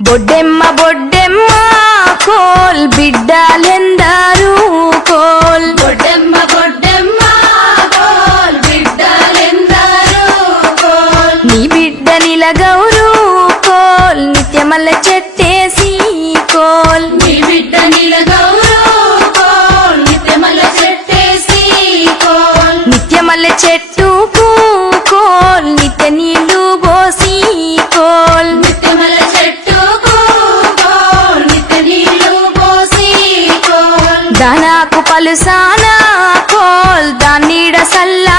Boddemma Boddemma coal బిడ్డలెందరూ coal Boddemma Boddemma coal బిడ్డలెందరూ coal నీ బిడ్డ నిలగౌరు coal నిత్యమల్ల చెట్టేసి coal నీ బిడ్డ నిలగౌరు కోల్ నిత్యమల్ల చెట్టేసి కోల్ నిత్యమల్ల చెట్టుకు కోల్ నిత్య నీళ్లు పోసి కోల్ నిత్యమల్ల చెట్టుకు కోల్ నిత్య నీళ్లు పోసి కోల్ దానాకు పలుసానా కోల్ దాన్నీడ సల్లా